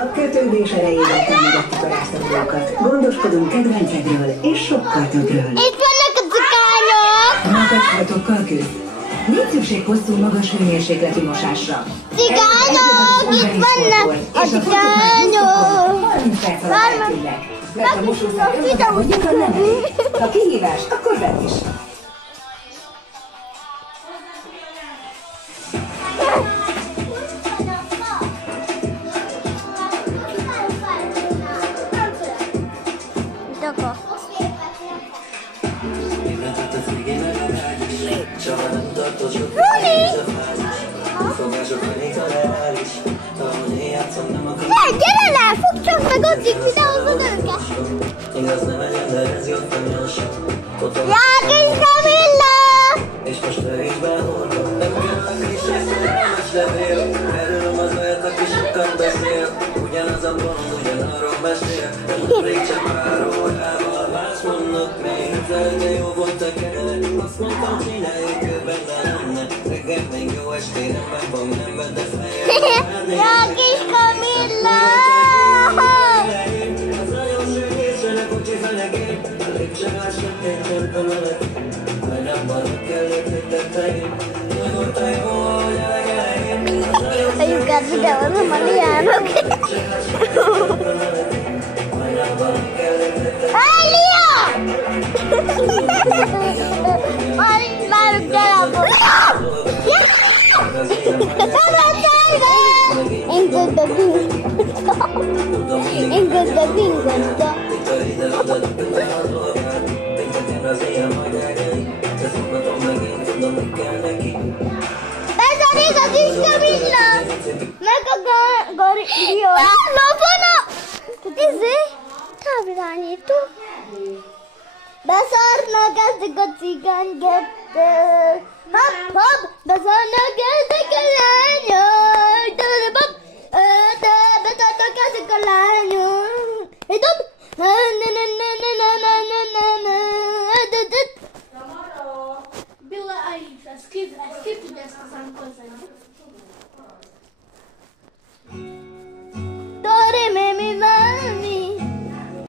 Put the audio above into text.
A kötődés erejével támogatjuk a rászorulókat. Gondoskodunk kedvencedről és sokkal többről. Itt vannak a cigányok! Makacsfajtokkal küzd. Nincs szükség hosszú, magas hőmérsékletű mosásra. Cigányok! Itt vannak a cigányok! 30 perc alatt eltűnnek. Mert a mosószer önmagában gyakran nem elég. Ha kihívás, akkor vedd is. Gyere le! Fogd csak meg addig videózod őket! Jákis Kamilla! És most ő is behordom. Nem kell a kis SMS levél. Erről az olyat, aki sokat beszél. Ugyanaz a pont, ugyanarról mesél. Nem rég csak pár órával. Más mondok még, de jó volt a kerelet. Azt mondtam, csináljuk ő benne lenne. Reggel még jó estére megfog, nem vedd ezt fejjel. Jákis Kamilla! Az nagyon sűrűsen a kocsi fenekén. A lépcsőmásnak egy csörpölölet. Majdnem balok előtt tetteim. Nagy volt a jó, hogy a legelején. A lyukát videózom a Liának. Hey, Lia! Várjuk gyere! Engedd a bingot! Engedd a bingot! Beszarít a kis Kamilla! Meg a Lia! Van a... távirányító! Beszarnak ezek a cigánygettek! Hopp, hopp! Beszarnak ezek a lányok! Beszarnak ezek a lányok!